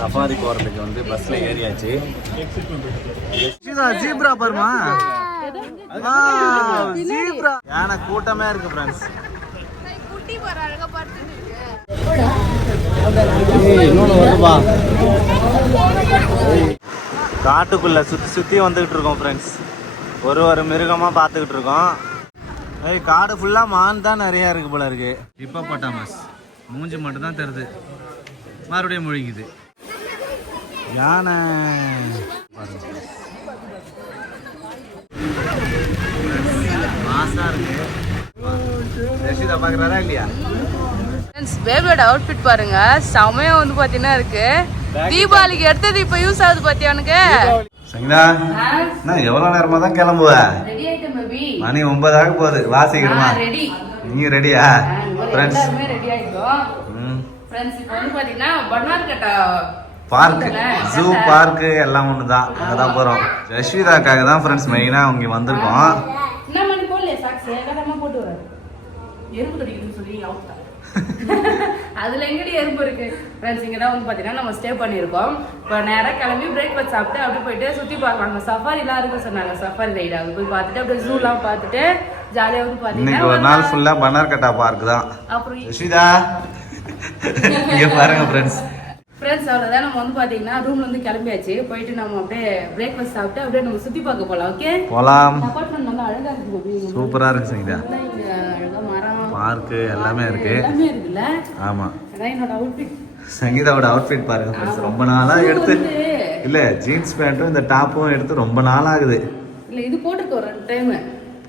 Safari போகிறதுக்கு வந்து பஸ்ஸில் ஏறியாச்சு. ஜீப்ரா பாருமா, ஜீப்ரா யானை கூட்டமே இருக்கு ஃப்ரெண்ட்ஸ். காட்டுக்குள்ள சுற்றி சுற்றி வந்துக்கிட்டு இருக்கோம் ஃப்ரெண்ட்ஸ். ஒரு மிருகமாக பார்த்துக்கிட்டு இருக்கோம். காடு ஃபுல்லாக மான் தான் நிறையா இருக்குது போல இருக்கு. இப்போ பட்டாமஸ் மூஞ்சி மட்டும் தான் தெரியுது, மறுபடியும் முழுங்குது. யானை மாசா இருக்கு. ரஷிதா பார்க்குறாரா இல்லையா? பேபியோட அவுட்ஃபிட் பாருங்க, செமையா வந்து பாத்தீங்கன்னா இருக்கு. தீபாவளிக்கு எடுத்தது இப்ப யூஸ் ஆகுது பாத்தியானுக்கு. சங்கீதா, நான் எவ்வளவு நேரமா தான் கிளம்புவ? மணி 9 ஆக போகுது. வாசிக்கிறமா நீ ரெடியா? ஃப்ரெண்ட்ஸ் இப்போ வந்து பாத்தீங்கன்னா பன்னார்கட்டா பார்க், ஜூ பார்க் எல்லாம் ஒன்று தான். அங்கே தான் போகிறோம். ஜஸ்விதாக்காக தான் ஃப்ரெண்ட்ஸ் மெயினாக இங்கே வந்திருக்கோம். என்ன மணி போடலையே சாக்ஸ் ஏகதமா போட்டு வர எறும்பு கடிக்குதுன்னு சொல்லி அவுட்டா. அதுல எங்கடி எறும்பு இருக்கு ஃப்ரெண்ட்ஸ். இங்கே தான் வந்து பார்த்தீங்கன்னா நம்ம ஸ்டே பண்ணியிருக்கோம். இப்போ நேராக கிளம்பி பிரேக்ஃபாஸ்ட் சாப்பிட்டு அப்படியே போயிட்டு சுற்றி பார்க்கலாம். சஃபாரிலாம் இருக்கு சொன்னாங்க, சஃபாரி ரைடு. அது போய் பார்த்துட்டு அப்படியே ஜூலாம் பார்த்துட்டு ஜாலியாக வந்து பார்த்தீங்கன்னா இன்னைக்கு ஒரு நாள் ஃபுல்லாக பன்னார்கட்டா பார்க் தான். அப்புறம் ஜஸ்விதா இங்கே பாருங்க ஃப்ரெண்ட்ஸ். ஃப்ரெண்ட்ஸ் அவ்வளோதான். நம்ம வந்து பார்த்தீங்கன்னா ரூம்ல இருந்து கிளம்பியாச்சு. போயிட்டு நம்ம அப்படியே பிரேக்ஃபாஸ்ட் சாப்பிட்டு அப்படியே நம்ம சுற்றி பார்க்க போகலாம். ஓகே போகலாம். அப்பார்ட்மெண்ட் நல்லா அழகாக இருக்கு, சூப்பராக இருக்கு சங்கீதா. அழகாக மரம் பார்க்கு எல்லாமே இருக்கு. எல்லாமே இருக்குல்ல. ஆமாம், அதான் என்னோட அவுட்ஃபிட். சங்கீதாவோட அவுட்ஃபிட் பாருங்க ஃப்ரெண்ட்ஸ். ரொம்ப நாளாக எடுத்து இல்லை, ஜீன்ஸ் பேண்ட்டும் இந்த டாப்பும் எடுத்து ரொம்ப நாள் ஆகுது. இல்லை இது போட்டிருக்கோம் 2 டைம்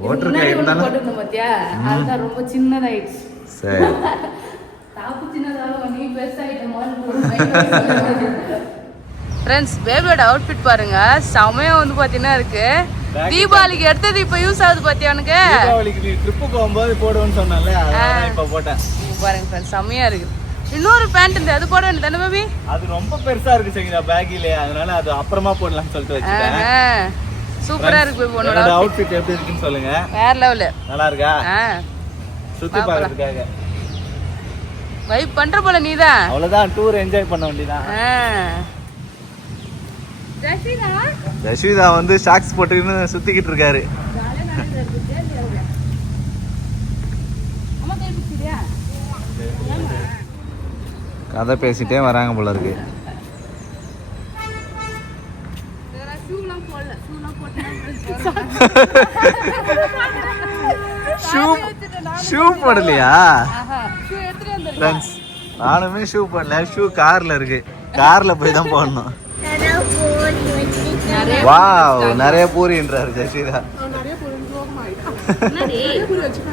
போட்டிருக்கேன். இருந்தாலும் போட்டிருந்தோம் பார்த்தியா, அதுதான் ரொம்ப சின்னதாயிடுச்சு. சரி, டாப்பு சின்னதாலும் நீ பெருசாகிட்ட ஃப்ரெண்ட்ஸ். பேபியோட அவுட்ஃபிட் பாருங்க, செமையா வந்து பாத்தீங்கன்னா இருக்கு. தீபாவளிக்கு எடுத்தது இப்ப யூஸ் ஆகுது பாத்தியானுக்கு. தீபாவளிக்கு நீ ட்ரிப்பு போகும்போது போடுவேன்னு சொன்னால, அதான் இப்ப போட்டேன். பாருங்க ஃப்ரெண்ட்ஸ், செமையா இருக்கு. இன்னொரு பேண்ட் இருந்து அது போட வேண்டியது தானே பேபி? அது ரொம்ப பெருசா இருக்கு சங்கீதா பேக்கிலே, அதனால அது அப்புறமா போடலாம்னு சொல்லிட்டு வச்சிட்டேன். சூப்பரா இருக்கு பேபி. உன்னோட அவுட்ஃபிட் எப்படி இருக்குன்னு சொல்லுங்க. வேற லெவல். நல்லா இருக்கா? சுத்தி பார்க்கிறதுக்காக வைப் பண்ற போல நீதான். அவ்வளவுதான், டூர் என்ஜாய் பண்ண வேண்டியதான். ஜஸ்விதா வந்து ஷாக்ஸ் போட்டுக்கின்னு சுத்திக்கிட்டு இருக்காரு. கதை பேசிட்டே வராங்க போல இருக்கு. ஷூ போடலையா? நானுமே ஷூ பண்ணல. ஷூ கார்ல இருக்கு, கார்ல போய் தான் போடணும். வாவ், நிறைய பூரின்றாரு ஜஸ்விதா.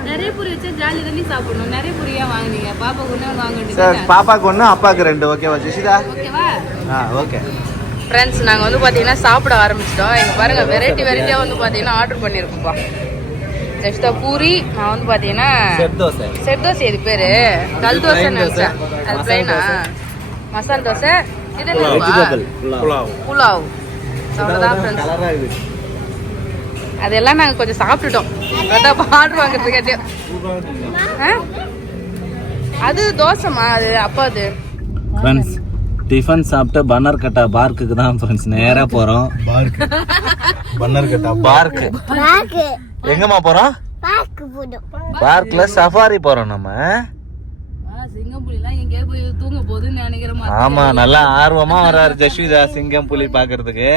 நிறைய பூரி வச்சா ஜாலி தானே சாப்பிடணும். நிறைய பூரியா வாங்குனீங்க. பாப்பாக்கு ஒண்ணு வாங்க வேண்டியது. சார், பாப்பாக்கு 1 அப்பாக்கு 2. ஓகேவா ஜஸ்விதா? ஓகேவா? ஓகே ஃப்ரெண்ட்ஸ், நாங்க வந்து பாத்தீங்கன்னா சாப்பிட ஆரம்பிச்சிட்டோம். இங்க பாருங்க, வெரைட்டியா வந்து பாத்தீங்கன்னா ஆர்டர் பண்ணிருக்கோம்ப்பா. ஜஸ்டா பூரி, நான் வந்து பாத்தீங்கன்னா செட் தோசை. இது பேரு கல் தோசைன்னு நினைச்சேன். அது பிளைனா மசால் தோசை. இது புலாவ். அவ்வளவுதான் ஃப்ரெண்ட்ஸ். அதெல்லாம் நாங்க கொஞ்சம் சாப்பிட்டுட்டோம். அதான் ஆர்டர் வாங்குறதுக்காட்டி. அது தோசைமா, அது அப்பா. அது ஃப்ரெண்ட்ஸ், டிஃபன் சாப்பிட்டு பன்னார்கட்டா பார்க்குக்கு தான் ஃப்ரெண்ட்ஸ் நேரா போறோம். பன்னார்கட்டா பார்க். எங்கம்மா போறோம்? பார்க்ல சஃபாரி போறோம் நம்ம. ஆமா, நல்லா ஆர்வமா வர்றாரு ஜஸ்விதா சிங்கம் புலி பாக்குறதுக்கு.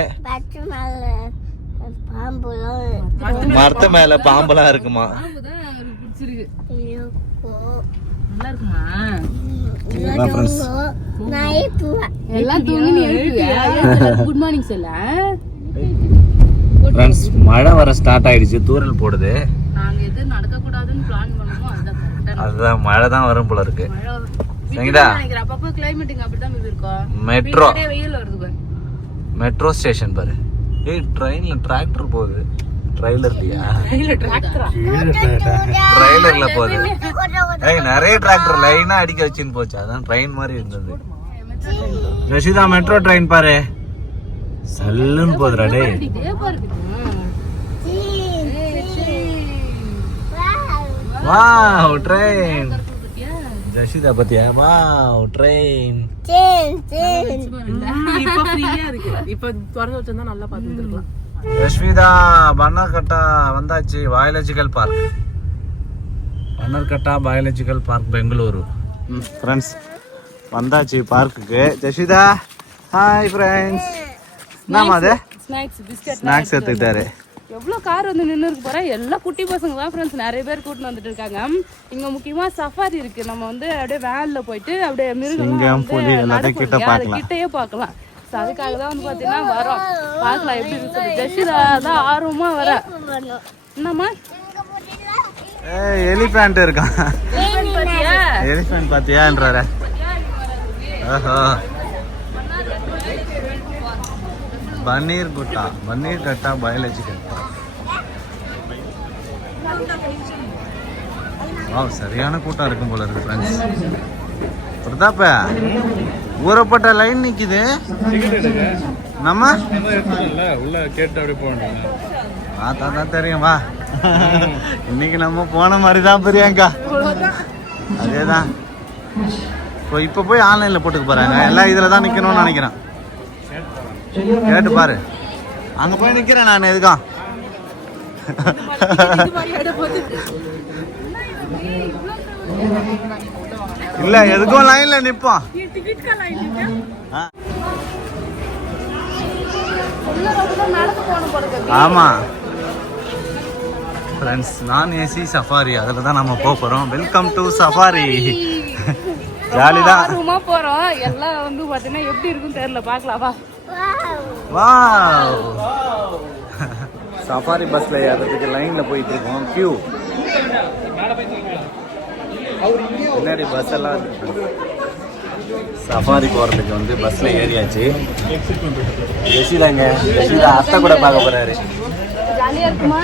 மரத்து மேல பாம்பெல்லாம் இருக்குமா? மழை வர ஸ்டார்ட் ஆயிடுச்சு, தூரல் போடுது. அதுதான் மழை தான் வரும் போல இருக்கு. மெட்ரோ ஸ்டேஷன் பாரு. ட்ரெயின்ல டிராக்டர் போகுது. ட்ரைலர்ல போகுது. நிறைய டிராக்டர் லைனா அடிக்க வச்சுன்னு போச்சு. அதான் ட்ரெயின் மாதிரி இருந்தது. ரஷிதா, மெட்ரோ ட்ரெயின் பாரு, சல்லுன்னு போகுதுடா. டேய், வாவ் ட்ரெயின். ஜஷிதா பத்தியா? Wow train. இப்ப ஃப்ரீயா இருக்கு. இப்ப திறந்து வச்சிருந்தா நல்லா பார்த்துட்டு இருக்கலாம். யஷ்விதா பன்னர்கட்டா வந்தாச்சு. Biological park, Bannerghatta biological park, Bengaluru. Friends வந்தாச்சு பார்க்குக்கு. யஷ்விதா ஹாய் ஃப்ரெண்ட்ஸ். என்னம்மா அது? ஸ்நாக்ஸ் எடுத்துக்கிட்டாரு. எவ்வளோ கார் வந்து நின்று இருக்கு போறேன். எல்லாம் குட்டி பசங்க தான் ஃப்ரெண்ட்ஸ், நிறைய பேர் கூட்டின்னு வந்துட்டு இருக்காங்க. இங்க முக்கியமா சஃபாரி இருக்கு. நம்ம வந்து அப்படியே வேன்ல போயிட்டு அப்படியே மிருகம் புலி எல்லாத்தையும் கிட்டயே பார்க்கலாம். அதுக்காக தான் வந்து பாத்தீங்கன்னா வரோம், பார்க்கலாம் எப்படி இருக்கு. ஜெஷிரா தான் ஆர்வமா வர. என்னம்மா எலிஃபண்ட் இருக்கான். பாத்தியா? எலிஃபண்ட் பாத்தியான்றாரு. ஓஹோ பன்னீர்கட்டா பயாலஜிக்கல். வாவ், சரியான கூட்டம் இருக்கும் போல இருக்கு ஃப்ரெண்ட்ஸ். பிரதாப்ப ஊறப்பட்ட லைன் நிக்குது. நம்ம உள்ள கேட்டு அப்படி போகணும். பார்த்தா தான் தெரியும். வா, இன்னைக்கு நம்ம போன மாதிரி தான் பிரியாங்கா. அதேதான். இப்போ போய் ஆன்லைன்ல போட்டுக்க போறாங்க. எல்லாம் இதுல தான் நிக்கணும்னு நினைக்கிறேன். கேட்டு பாரு. அங்க போய் நிக்கிறேன் நான். எதுக்கும் இல்ல, எதுக்கும் லைன்ல நிப்போம். ஆமா ஃப்ரெண்ட்ஸ், நான் ஏசி சஃபாரி, அதில் தான் நம்ம போறோம். Welcome to safari. ஜாலி தான். ஆர்வமா போறோம். எல்லாம் வந்து பாத்தீங்கன்னா எப்படி இருக்குன்னு தெரியல, பார்க்கலாம் வா. வாவ், சஃபாரி பஸ்ல ஏறதுக்கு லைன்ல போயிட்டு இருக்கோம். கியூ பின்னாடி பஸ் எல்லாம் இருக்கு. சஃபாரி போகிறதுக்கு வந்து பஸ்ஸில் ஏறியாச்சு. யஷிதா அத்தை கூட பார்க்க போகிறாரு. ஜாலியா இருக்குமா?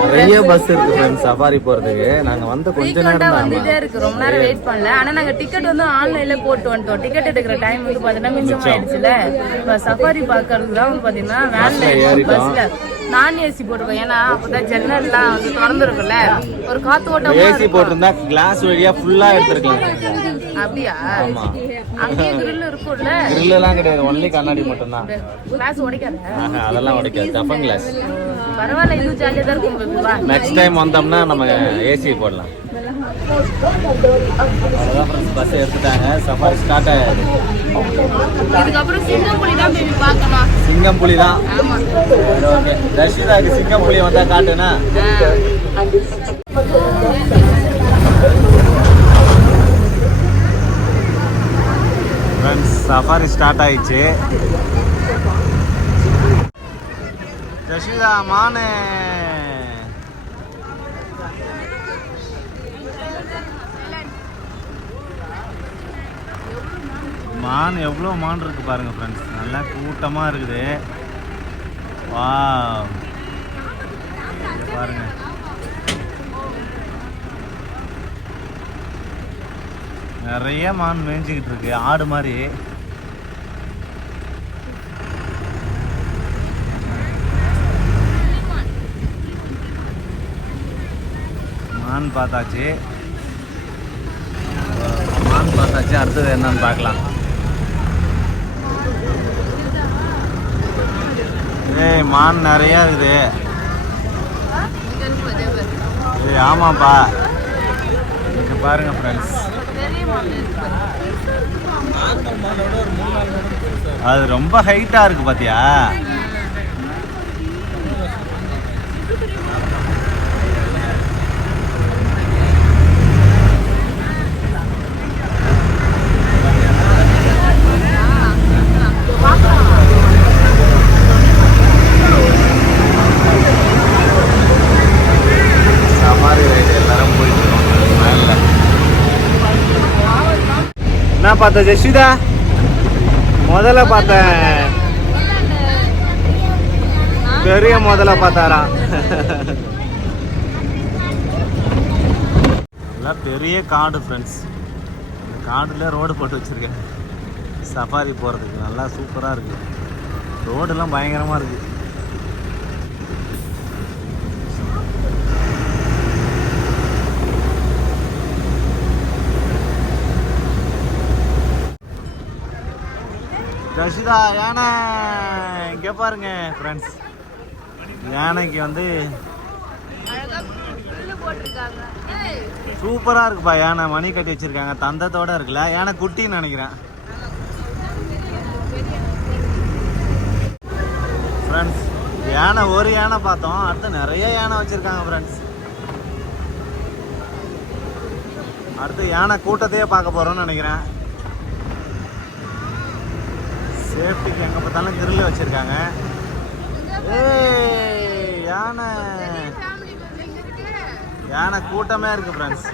நிறைய பஸ் இருக்கு ஃப்ரெண்ட்ஸ் சஃபாரி போறதுக்கு. நாங்க வந்து கொஞ்ச நேரம் வந்துட்டே இருக்கு, ரொம்ப நேரம் வெயிட் பண்ணல. ஆனா நாங்க டிக்கெட் வந்து ஆன்லைன்ல போட்டு வந்துட்டோம். டிக்கெட் எடுக்கிற டைம் வந்து பாத்தீங்கன்னா மிச்சம் ஆயிடுச்சுல. இப்ப சஃபாரி பாக்குறது தான் வந்து பாத்தீங்கன்னா வேன்ல பஸ்ல நான் ஏசி போட்டுருக்கோம். ஏன்னா அப்பதான் ஜன்னல்லாம் வந்து திறந்துருக்குல்ல, ஒரு காத்து ஓட்டம். ஏசி போட்டிருந்தா கிளாஸ் வழியா ஃபுல்லா எடுத்துருக்கலாம். அப்படியா? அங்கேயே கிரில் இருக்கும்ல. கிரில் எல்லாம் கிடையாது, ஒன்லி கண்ணாடி மட்டும் தான். கிளாஸ் உடைக்காத? அதெல்லாம் உடைக்காது, டஃபன் கிளாஸ். பரவாயில்ல, இது ஜாலியா தான் இருக்கும். நெக்ஸ்ட் டைம் வந்தோம்னா நம்ம ஏசி போடலாம். பஸ் எடுத்துட்டாங்க, சஃபாரி ஸ்டார்ட் ஆகாது. இதுக்கப்புறம் சிங்கம் புலி தான் பேபி பார்க்கலாம். சிங்கம் புலி தான். ஓகே, ரஷிதாக்கு சிங்கம் புலி வந்தா காட்டுனா. ஃப்ரெண்ட்ஸ் சஃபாரி ஸ்டார்ட் ஆயிடுச்சு. ரஷிதா மானே மான், எவ்வளோ மான் இருக்கு பாருங்க ஃப்ரெண்ட்ஸ். நல்லா கூட்டமா இருக்குது. வாவ், பாருங்க. நிறைய மான் மேய்ஞ்சிக்கிட்டு இருக்கு, ஆடு மாதிரி. மான் பார்த்தாச்சு, அடுத்தது என்னன்னு பார்க்கலாம். ஏய், மான் நிறைய இருக்குது. ஏய், ஆமாப்பா, இங்க பாருங்க ஃப்ரெண்ட்ஸ். அது ரொம்ப ஹைட்டா இருக்கு பாத்தியா? சஃபாரி ரைடு எல்லாரும் போயிட்டு இருக்கோம். என்ன பார்த்த ஜெஷிதா? முதல்ல பார்த்தேன், பெரிய முதல்ல பார்த்தாராம். எல்லாம் பெரிய காடு ஃப்ரெண்ட்ஸ். இந்த காடுல ரோடு போட்டு வச்சிருக்கேன் சஃபாரி போகிறதுக்கு. நல்லா சூப்பராக இருக்குது, ரோடெல்லாம் பயங்கரமாக இருக்குது. ஜஷிதா யானை இங்கே பாருங்க ஃப்ரெண்ட்ஸ். யானைக்கு வந்து சூப்பராக இருக்குப்பா. யானை மணி கட்டி வச்சிருக்காங்க, தந்தத்தோட இருக்குல்ல. யானை குட்டின்னு நினைக்கிறேன் ஃப்ரெண்ட்ஸ். யானை ஒரு யானை பார்த்தோம், அடுத்து நிறைய யானை வச்சிருக்காங்க ஃப்ரெண்ட்ஸ். அடுத்து யானை கூட்டத்தையே பார்க்க போறோம்னு நினைக்கிறேன். சேஃப்டிக்கு எங்கே பார்த்தாலும் கிரில் வச்சிருக்காங்க. யானை யானை கூட்டமே இருக்கு ஃப்ரெண்ட்ஸ்.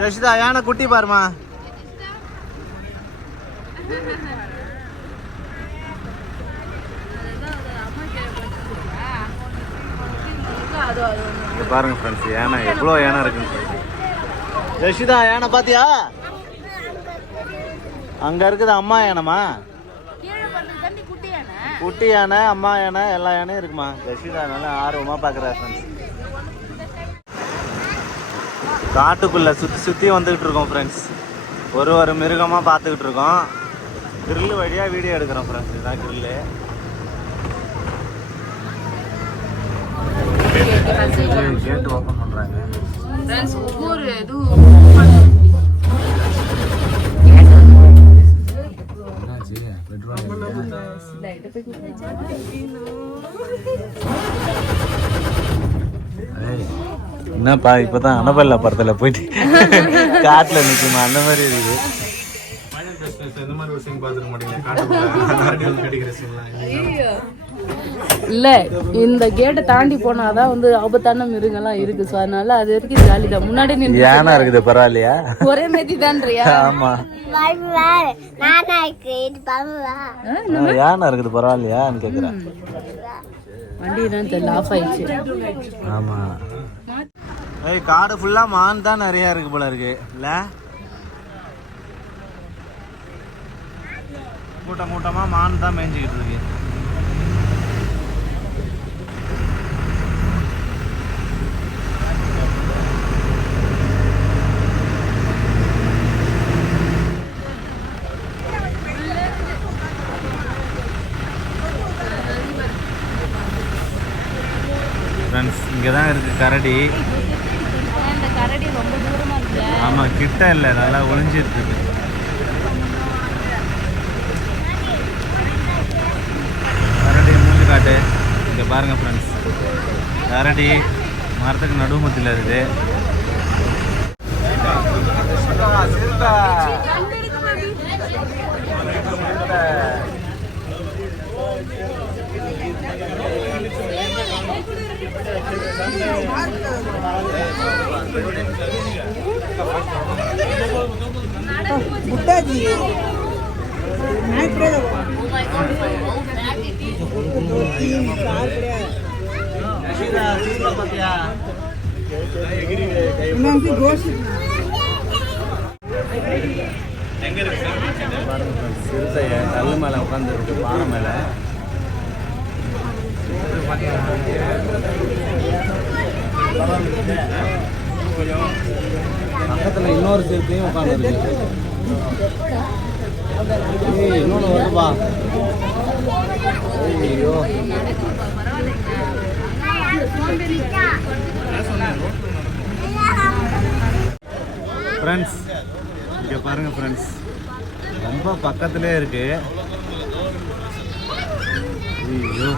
ஜஷிதா யானை குட்டி பாருமா. இங்க பாருங்க ஃப்ரெண்ட்ஸ், யானை எவ்வளோ யானை இருக்குன்னு. ஜஷிதா யானை பாத்தியா? அங்க இருக்குது அம்மா யானைமா, குட்டி யானை, அம்மா யானை, எல்லா யானையும் இருக்குமா. ஜஷிதா நல்லா ஆர்வமா பாக்குறா ஃப்ரெண்ட்ஸ். காட்டுக்குள்ள சுத்தி சுத்தி வந்துகிட்டு இருக்கோம் ஃப்ரெண்ட்ஸ். ஒரு மிருகமா பார்த்துக்கிட்டு இருக்கோம். கிரில் வழியா வீடியோ எடுக்கிறோம் ஃப்ரெண்ட்ஸ். இதுதான் கிரில்லு. கேட் ஓபன் பண்றாங்க ஃப்ரெண்ட்ஸ். ஒவ்வொரு என்னப்பா இப்பதான் அனபல்ல படத்துல போயிட்டு காட்டுல நிக்குமா அந்த மாதிரி இருக்குது. இல்ல இந்த கேட்டை தாண்டி போனாதான் வந்து ஆபத்தான மிருகெல்லாம் இருக்கு. சோ அதனால அது வரைக்கும் ஜாலி தான். முன்னாடி நின்று யானை இருக்குது பரவாயில்லையா? ஒரே மாதிரி தான்றியா? ஆமா யானை இருக்குது பரவாயில்லையான்னு கேக்குறேன். வண்டி தான் தெரியல, ஆஃப் ஆயிடுச்சு. ஆமா காடு ஃபுல்லா மான் தான் நிறைய இருக்கு போல இருக்கு இல்ல? கூட்டமா மான் தான் மேய்ஞ்சிக்கிட்டு இருக்கு. ஃப்ரெண்ட்ஸ் இங்கே தான் இருக்குது கரடி. இந்த கரடி ரொம்ப தூரமா இருக்கு. ஆமாம் கிட்ட இல்லை, நல்லா ஒளிஞ்சிட்டு இருக்கு. கரடி மூஞ்சி காட்டு. இங்கே பாருங்கள் ஃப்ரெண்ட்ஸ், கரடி மரத்துக்கு நடுமத்தில் இருக்குது. சிறுத்தைய கல்லு மேல உட்காந்துருக்கு, பாறை மேல. பக்கத்துல இன்னொரு சிறுத்தையும் உட்காந்துருக்கு. இன்னொன்னு வருதுப்பா. ஐயோ ஃப்ரெண்ட்ஸ் இங்கே பாருங்க ஃப்ரெண்ட்ஸ், ரொம்ப பக்கத்துலேயே இருக்கு. ஐயோ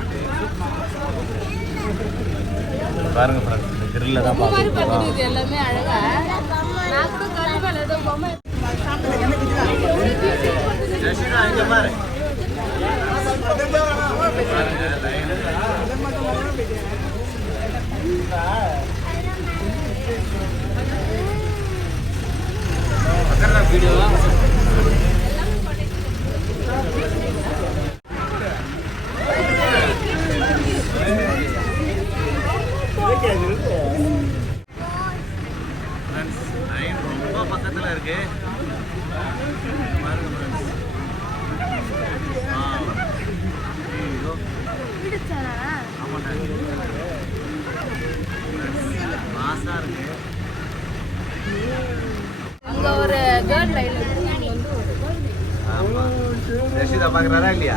பாருங்க ஃப்ரெண்ட்ஸ், இந்த கிரில்ல தான் பார்த்துருக்கோம். எல்லாமே அழகா. நான் கூட கருவேல ஏதோ பொம்மை இங்க பாரு. ரொம்ப பக்கத்துல இருக்கு. மாசா இருக்கு. அங்க ஒரு கேர்ள் லைன் வந்து ஜெஷிதா பாக்குறாரா இல்லையா?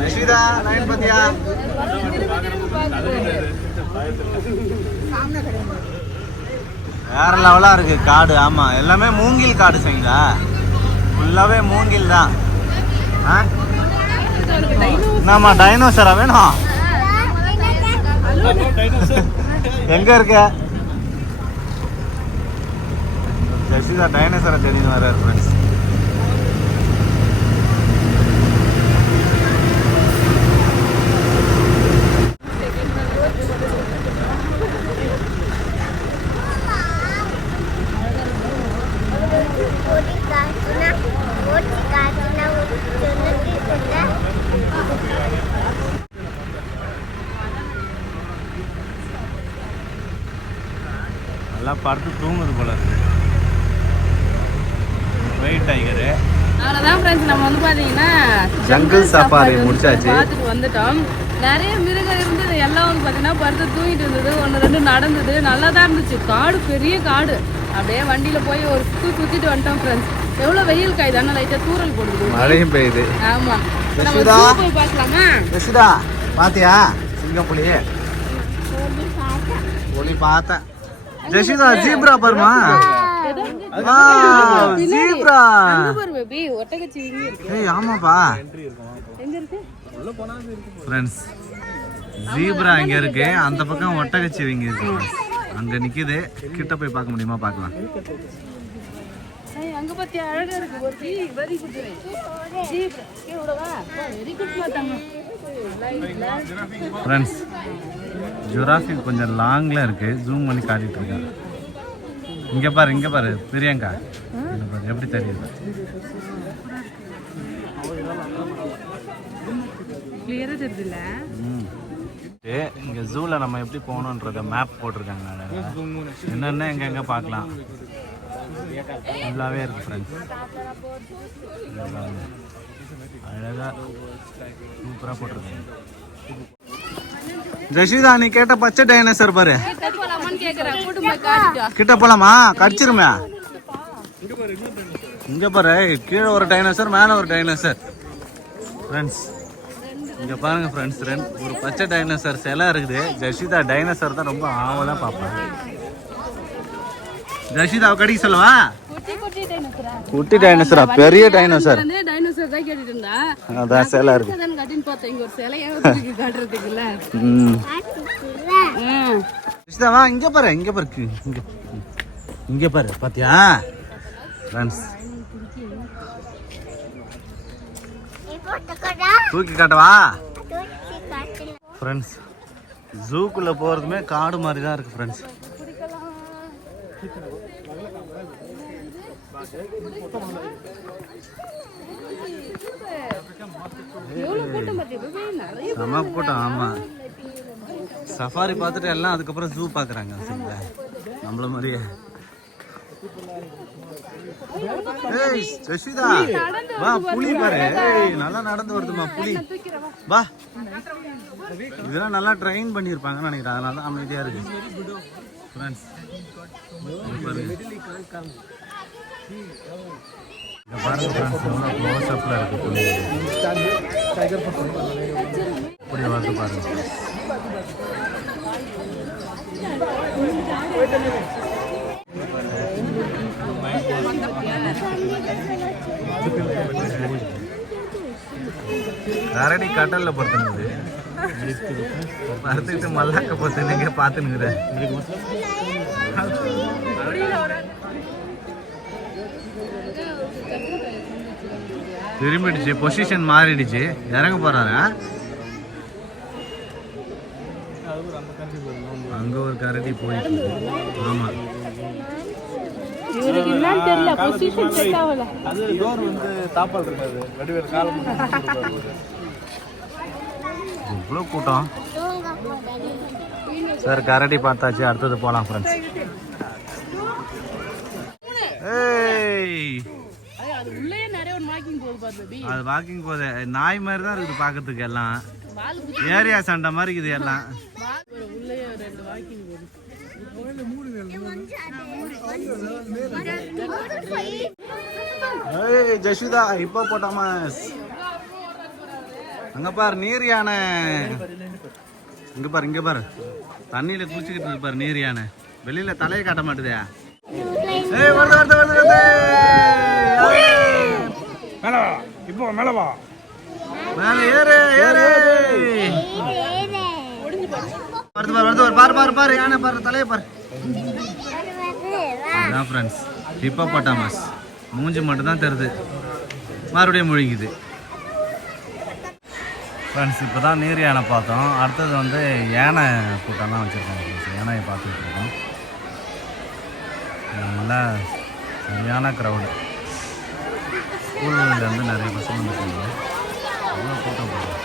ஜெஷிதா லைன் பாத்தியா? வேற லெவலா இருக்கு காடு. ஆமா, எல்லாமே மூங்கில் காடு சரிங்களா? ஃபுல்லாவே மூங்கில் தான். என்னம்மா டைனோசரா வேணும்? எங்க இருக்க? ஜெஷிதா டைனோசரை தெரியும் வர்றாரு ஃப்ரெண்ட்ஸ். நல்லா படுத்து தூங்குது போல இருக்கு. Wait tiger. அவ்வளோதான் ஃப்ரெண்ட்ஸ், நம்ம வந்து பார்த்தீங்கன்னா ஜங்கிள் சஃபாரி முடிச்சாச்சு. பார்த்துட்டு வந்துட்டோம். நிறைய மிருகம் இருந்தது, எல்லாம் வந்து பார்த்தீங்கன்னா படுத்து தூங்கிட்டு இருந்தது, ஒன்று ரெண்டு நடந்தது, நல்லா தான் இருந்துச்சு. காடு பெரிய காடு. அப்படியே வண்டியில் போய் ஒரு சுற்றிட்டு வந்துட்டோம் ஃப்ரெண்ட்ஸ். எவ்வளோ வெயில் காயுது, ஆனால் லைட்டாக தூரல் போடுது, மழையும் பெய்யுது. ஆமாம், போய் பார்க்கலாமா? ஜெஷிதா பாத்தியா சிங்கப்புலி? புலி பார்த்தேன். ஜெஷிதா ஜீப்ரா பாருமா. ஜீப்ரா. ஒட்டகச்சி ஏய் ஆமாப்பா. ஃப்ரெண்ட்ஸ் ஜீப்ரா இங்க இருக்கு, அந்த பக்கம் ஒட்டகச்சிவிங்க இருக்கு. அங்க நிக்குது, கிட்ட போய் பார்க்க முடியுமா? பார்க்கலாம். அங்க பத்தி அழகா இருக்கு. ஒரு வெரி குட் ஜீப்ரா. கேளுடா, வெரி குட் மாட்டாங்க ஃப்ரெண்ட்ஸ். ஜிராஃபி கொஞ்சம் லாங்ல இருக்கு, ஜூம் பண்ணி காட்டிட்டு இருக்கேன். இங்க பாரு, இங்க பாரு பிரியங்கா, இங்க பாரு எப்படி தெரியுது. கிளியரா தெரியுதுல. இங்க ஜூல நம்ம எப்படி போகணுன்றத மேப் போட்டிருக்காங்க. என்னென்ன எங்க எங்க பார்க்கலாம் ஃபுல்லாவே இருக்கு ஃப்ரெண்ட்ஸ். அழகா சூப்பரா போட்டிருக்காங்க. ஜெஷிதா நீ கேட்ட பச்சை டைனோசர் பாரு. கிட்ட போலாமா? கடிச்சிருமே. இங்க பாரு, கீழே ஒரு டைனோசர், மேல ஒரு டைனோசர். ஃப்ரெண்ட்ஸ் இங்க பாருங்க ஃப்ரெண்ட்ஸ், ஒரு பச்சை டைனோசர் சிலை இருக்குது. ஜெஷிதா டைனோசர் தான் ரொம்ப ஆவலா பாப்பாங்க. ஜெஷிதா கடிக்க சொல்லவா? குட்டி டைனோசரா? பெரிய டைனோசர். டைனோசர் தான் கேட்டுட்டு இருந்தா. அதான் சிலை இருக்கு. அதான் கட்டின்னு பார்த்தேன். இங்க ஒரு சிலையா தூக்கி காட்டுறதுக்குல்ல. ஜெஷிதா வா, இங்க பாரு, இங்க பாரு, இங்க இங்க பாரு. பாத்தியா ஃப்ரெண்ட்ஸ்? தூக்கி காட்டவா ஃப்ரெண்ட்ஸ்? ஜூக்குள்ள போறதுமே காடு மாதிரி தான் இருக்கு ஃப்ரெண்ட்ஸ். செம கூட்டம். ஆமா, சஃபாரி பார்த்துட்டு எல்லாம் அதுக்கப்புறம் ஜூ பாக்குறாங்க சரிங்களா? நம்மள மாதிரியே. ஏய் ஜெஷிதா வா, புலி பாரு. ஏய் நல்லா நடந்து வருதுமா புலி. வா, இதெல்லாம் நல்லா ட்ரெயின் பண்ணியிருப்பாங்கன்னு நினைக்கிறேன், அதனால தான் அமைதியா இருக்கு ஃப்ரெண்ட்ஸ். பாருங்க ஃப்ரெண்ட்ஸ், எவ்வளோ க்ளோஸ் அப்ல இருக்கு புலி. இப்படி வருது பாருங்க. கரடி கடல்ல படுத்துனது படுத்துக்கிட்டு மல்லாக்க பத்துனீங்க பாத்துனுங்கிற. திரும்பிடுச்சு, பொசிஷன் மாறிடுச்சு, இறங்க போறாங்க. அங்க ஒரு கரடி போயிட்டு. ஆமா, இவருக்கு என்னன்னு தெரியல, பொசிஷன் செட் ஆகல. அது டோர் வந்து தாப்பால் இருக்காது, வடிவேல் காலம். இவ்வளோ கூட்டம். சார் கரடி பார்த்தாச்சு, அடுத்தது போலாம் ஃப்ரெண்ட்ஸ். ஏய் அது உள்ளே நிறைய ஒரு வாக்கிங் போகுது பாத்து. அது வாக்கிங் போகுது, நாய் மாதிரி தான் இருக்குது பார்க்கறதுக்கு. எல்லாம் ஏரியா சண்டை மாதிரி இருக்குது எல்லாம். உள்ளே ரெண்டு வாக்கிங் போகுது. ஏய் ஜெஷிதா இப்போ போட்டாமஸ். அங்க பாரு நீர் யானை. இங்க பாரு தண்ணியில குளிச்சுக்கிட்டு இருக்கு பாரு நீர் யானை. வெளியில தலையை காட்ட மாட்டுதே. ஏய் வருது. இப்போ மேல வா. மேல ஏறு. வருது பாரு யானை பாரு தலையை பாரு. அதான் ஃப்ரெண்ட்ஸ் ஹிப்போபொட்டாமஸ். மூஞ்சி மட்டும் தான் தெரியுது, மறுபடியும் முழுங்குது. ஃப்ரெண்ட்ஸ் இப்போ தான் நீர் யானை பார்த்தோம். அடுத்தது வந்து யானை கூட்டம்லாம் வச்சுருக்கோம் ஃப்ரெண்ட்ஸ். யானையை பார்த்துட்டு இருக்கோம். நல்லா சரியான க்ரௌடு. ஸ்கூல்லேருந்து நிறைய பசங்க வந்துருக்காங்க. அவ்வளோ கூட்டம் போடுறோம்.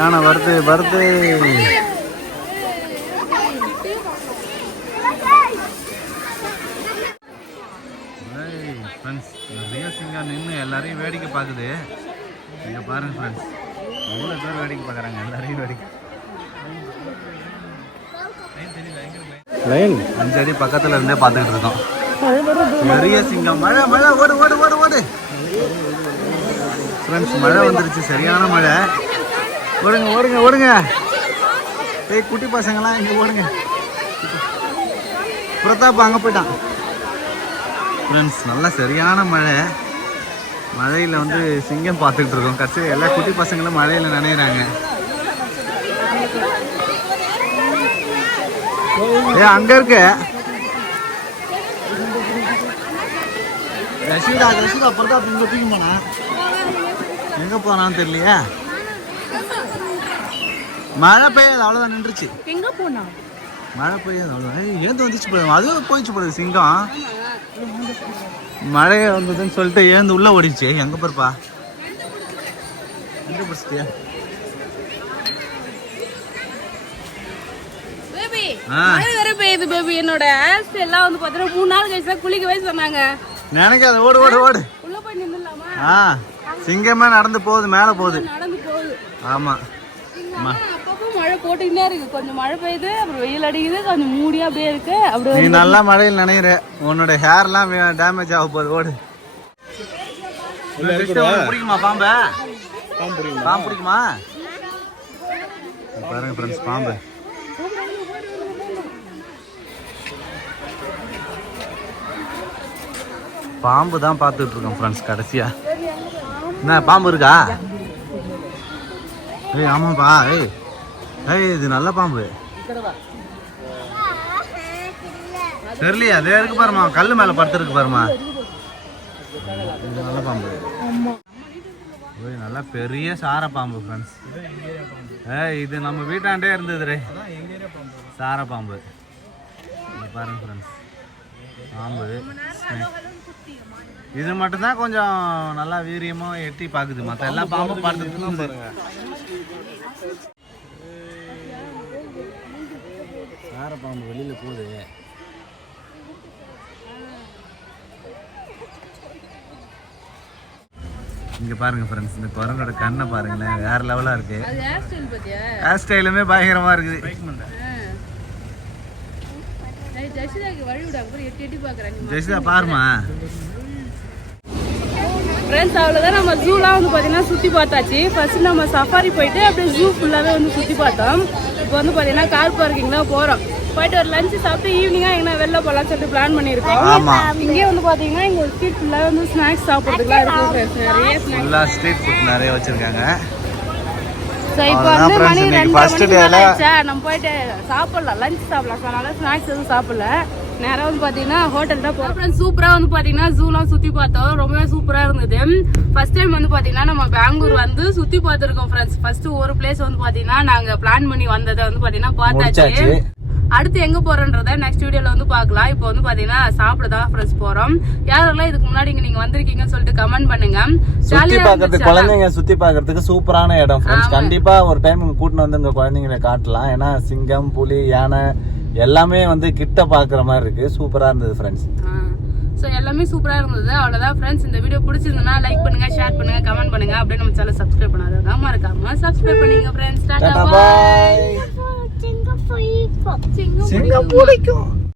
யானை வருது. ஃப்ரெண்ட்ஸ் நிறைய சிங்கம் நின்று எல்லாரையும் வேடிக்கை பார்க்குது. நீங்கள் பாருங்கள் ஃப்ரெண்ட்ஸ், எவ்வளோ பேர் வேடிக்கை பார்க்குறாங்க. எல்லாரையும் வேடிக்கை லைன் 5 அடி பக்கத்தில் இருந்தே பார்த்துக்கிட்டு இருக்கோம். நிறைய சிங்கம். மழை ஓடு ஃப்ரெண்ட்ஸ். மழை வந்துருச்சு, சரியான மழை. ஓடுங்க. ஏய் குட்டி பசங்களாம் இங்கே ஓடுங்க. பிரதாப் அங்கே போயிட்டான். ஃப்ரெண்ட்ஸ் நல்லா சரியான மழையில் வந்து சிங்கம் பார்த்துக்கிட்டு இருக்கோம். கடைசி எல்லா குட்டி பசங்களும் மழையில் நனையிறாங்க. அங்கே இருக்க ரஷீதா பிரதாப் இங்கே தூக்கி போனா எங்கே போனான்னு தெரியலையே. மழை பெய்யாது, அவ்வளோதான் நின்றுச்சு. எங்க போனா மழை பெய்யாது, அவ்வளோதான். ஏந்து வந்துச்சு போடுது, அதுவும் போயிடுச்சு போடுது சிங்கம். மழை வந்ததுன்னு சொல்லிட்டு ஏந்து உள்ள ஓடிச்சு. எங்க பாருப்பா, எங்க பிடிச்சிட்டியா? மழை வேற பெய்யுது பேபி. என்னோட ஹேர் எல்லாம் வந்து பாத்தீங்கன்னா 3 நாள் கழிச்சு தான் குளிக்கவே சொன்னாங்க. நினைக்காத, ஓடு உள்ள போய் நின்னுலாமா? சிங்கமே நடந்து போகுது, மேல போகுது. ஆமா, அப்பப்போ மழை போட்டுக்கிட்டே இருக்கு. கொஞ்சம் மழை பெய்யுது, அப்புறம் வெயில் அடிக்குது, கொஞ்சம் மூடியா அப்படியே இருக்கு. நீ நல்லா மழையில் நினைக்கிற, உன்னோட ஹேர்லாம் டேமேஜ் ஆக போகுது. ஓடு. பிடிக்குமா பாம்பு? பாம்பு பிடிக்குமா? பாருங்க ஃப்ரெண்ட்ஸ், பாம்பு தான் பார்த்துட்டு இருக்கோம் ஃப்ரெண்ட்ஸ். கடைசியா என்ன பாம்பு இருக்கா? ஏய் ஆமாப்பா. ஏய் இது நல்ல பாம்பு தெரியலையா? அதே இருக்கு பாருமா, கல்லு மேல படுத்துருக்கு பாருமா. இது நல்ல பாம்பு. நல்லா பெரிய சார பாம்பு ஃப்ரெண்ட்ஸ். இது நம்ம வீட்டாண்டே இருந்தது சார பாம்பு. பாருங்க ஃப்ரெண்ட்ஸ், பாம்பு இது மட்டும்தான் கொஞ்சம் நல்லா வீரியமா எட்டி பாக்குது. மற்ற எல்லா பாம்பும் பார்த்துட்டு சார பாம்பு வெளியில போகுது. இங்க பாருங்க ஃப்ரெண்ட்ஸ், இந்த குரங்கோட கண்ணை பாருங்களேன், வேற லெவலா இருக்கு. ஹேர் ஸ்டைலுமே பயங்கரமா இருக்குது. ஜெசிதா பாருமா ஃப்ரெண்ட்ஸ். அவ்வளோதான், நம்ம ஜூலாம் வந்து பார்த்தீங்கன்னா சுற்றி பார்த்தாச்சு. ஃபர்ஸ்ட் நம்ம சஃபாரி போயிட்டு அப்படியே ஜூ ஃபுல்லாகவே வந்து சுற்றி பார்த்தோம். இப்போ வந்து பார்த்தீங்கன்னா கார் பார்க்கிங் தான் போகிறோம். போயிட்டு ஒரு லஞ்சு சாப்பிட்டு ஈவினிங்காக எங்கன்னா வெளில போகலான்னு சொல்லிட்டு பிளான் பண்ணியிருக்கோம். இங்கே வந்து பார்த்தீங்கன்னா இங்கே ஒரு ஸ்ட்ரீட் ஃபுல்லாக வந்து ஸ்நாக்ஸ் சாப்பிட்றதுக்குலாம் இருக்குது ஃப்ரெண்ட்ஸ். நிறைய ஸ்நாக்ஸ், ஸ்ட்ரீட் ஃபுட் நிறைய வச்சுருக்காங்க. ஸோ இப்போ வந்து மணி 2 மணிக்கு நம்ம போயிட்டு சாப்பிடலாம், லஞ்ச் சாப்பிடலாம். ஸோ அதனால ஸ்நாக்ஸ் எதுவும் சாப்பிடல. நேரம் வந்து பாத்தீங்கன்னா ஹோட்டல் தான் போறோம். சூப்பரா வந்து பாத்தீங்கன்னா ஜூலாம் சுத்தி பார்த்தோம். ரொம்பவே சூப்பரா இருந்தது. ஃபர்ஸ்ட் டைம் வந்து பாத்தீங்கன்னா நம்ம பெங்களூர் வந்து சுத்தி பார்த்திருக்கோம் ஃப்ரெண்ட்ஸ். ஃபர்ஸ்ட் ஒரு பிளேஸ் வந்து பாத்தீங்கன்னா நாங்க பிளான் பண்ணி வந்ததை வந்து பாத்தீங்கன்னா பார்த்தாச்சு. அடுத்து எங்க போறோன்றத நெக்ஸ்ட் வீடியோல வந்து பாக்கலாம். இப்போ வந்து பாத்தீங்கன்னா சாப்பிடதான் ஃப்ரெண்ட்ஸ் போறோம். யாரெல்லாம் இதுக்கு முன்னாடி நீங்க வந்திருக்கீங்கன்னு சொல்லிட்டு கமெண்ட் பண்ணுங்க. சுத்தி பாக்குறதுக்கு, குழந்தைங்க சுத்தி பாக்குறதுக்கு சூப்பரான இடம் ஃப்ரெண்ட்ஸ். கண்டிப்பா ஒரு டைம் கூட்டிட்டு வந்து உங்க குழந்தைங்களை காட்டலாம். ஏன்னா சிங்கம், புலி, யானை எல்லாமே வந்து கிட்ட பாக்குற மாதிரி இருக்கு. சூப்பரா இருந்தது ஃப்ரெண்ட்ஸ். சோ எல்லாமே சூப்பரா இருந்தது. அவ்வளவுதான் ஃப்ரெண்ட்ஸ். இந்த வீடியோ பிடிச்சிருந்தா லைக் பண்ணுங்க, ஷேர் பண்ணுங்க, கமெண்ட் பண்ணுங்க. அப்படியே நம்ம சேனல் சப்ஸ்கிரைப் பண்ணாதவங்க மறக்காம சப்ஸ்கிரைப் பண்ணுங்க ஃப்ரெண்ட்ஸ். Tata bye. சிங்கம் பிடிக்கும்.